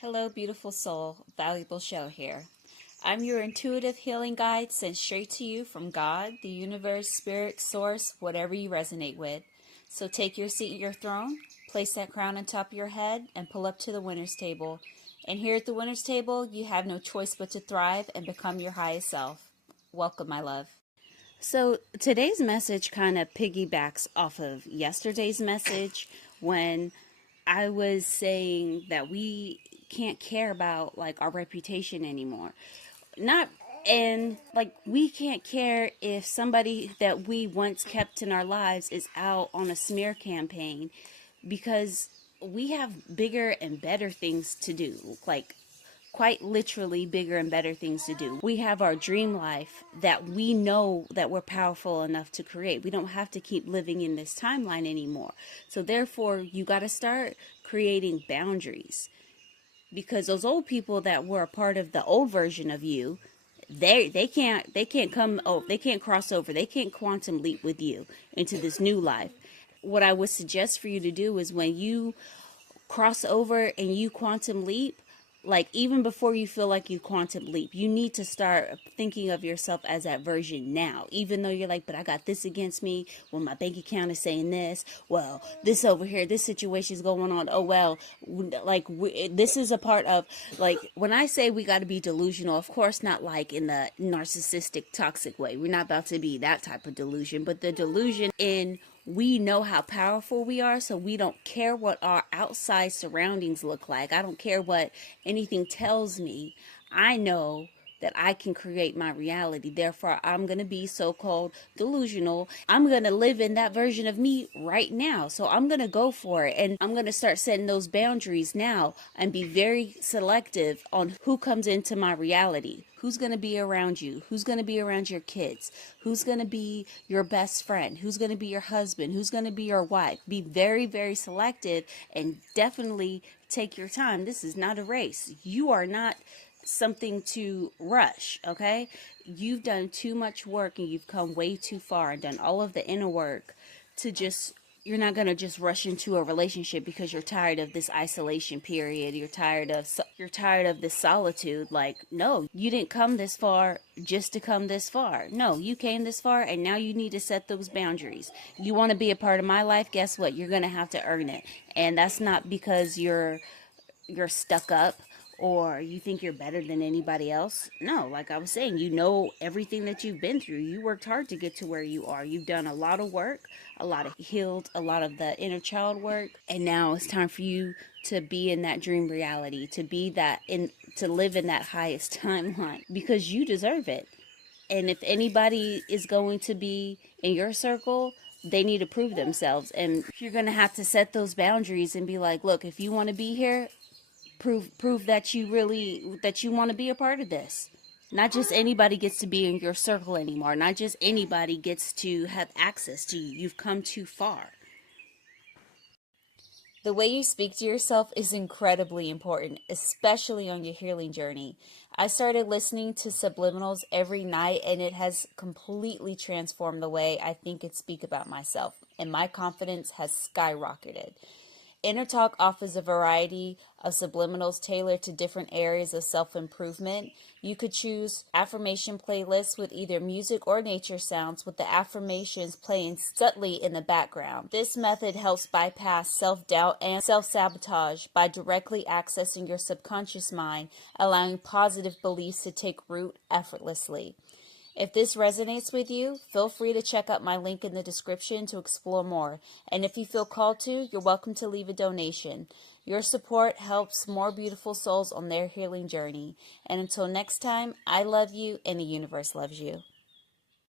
Hello, beautiful soul. Valuable show here. I'm your intuitive healing guide sent straight to you from God, the universe, spirit, source, whatever you resonate with. So take your seat at your throne, place that crown on top of your head, and pull up to the winner's table. And here at the winner's table, you have no choice but to thrive and become your highest self. Welcome, my love. So today's message kind of piggybacks off of yesterday's message when I was saying that we can't care about like our reputation anymore. Not and like we can't care if somebody that we once kept in our lives is out on a smear campaign because we have bigger and better things to do. Like quite literally bigger and better things to do. We have our dream life that we know that we're powerful enough to create. We don't have to keep living in this timeline anymore. So therefore, you got to start creating boundaries, because those old people that were a part of the old version of you, they can't come, oh, they can't cross over. They can't quantum leap with you into this new life. What I would suggest for you to do is when you cross over and you quantum leap, like even before you feel like you quantum leap, you need to start thinking of yourself as that version now. Even though you're like, but I got this against me. Well, my bank account is saying this. Well, this over here, this situation is going on. Oh, well, this is a part of, like, when I say we got to be delusional, of course, not like in the narcissistic, toxic way. We're not about to be that type of delusion, but the delusion in we know how powerful we are, so we don't care what our outside surroundings look like. I don't care what anything tells me. I know that I can create my reality. Therefore, I'm going to be so-called delusional. I'm going to live in that version of me right now. So I'm going to go for it. And I'm going to start setting those boundaries now and be very selective on who comes into my reality. Who's going to be around you? Who's going to be around your kids? Who's going to be your best friend? Who's going to be your husband? Who's going to be your wife? Be very, very selective and definitely take your time. This is not a race. You are not something to rush, okay? You've done too much work and you've come way too far and done all of the inner work to just, you're not going to just rush into a relationship because you're tired of this isolation period. You're tired of this solitude. Like, no, you didn't come this far just to come this far. No, you came this far and now you need to set those boundaries. You want to be a part of my life? Guess what? You're going to have to earn it. And that's not because you're stuck up or you think you're better than anybody else. No, like I was saying, you know everything that you've been through. You worked hard to get to where you are. You've done a lot of work, a lot of healed, a lot of the inner child work. And now it's time for you to be in that dream reality, to live in that highest timeline because you deserve it. And if anybody is going to be in your circle, they need to prove themselves. And you're going to have to set those boundaries and be like, look, if you want to be here, prove that you want to be a part of this. Not just anybody gets to be in your circle anymore. Not just anybody gets to have access to you. You've come too far. The way you speak to yourself is incredibly important, especially on your healing journey. I started listening to subliminals every night, and it has completely transformed the way I think and speak about myself, and my confidence has skyrocketed. Inner Talk offers a variety of subliminals tailored to different areas of self-improvement. You could choose affirmation playlists with either music or nature sounds, with the affirmations playing subtly in the background. This method helps bypass self-doubt and self-sabotage by directly accessing your subconscious mind, allowing positive beliefs to take root effortlessly. If this resonates with you, feel free to check out my link in the description to explore more. And if you feel called to, you're welcome to leave a donation. Your support helps more beautiful souls on their healing journey. And until next time, I love you and the universe loves you.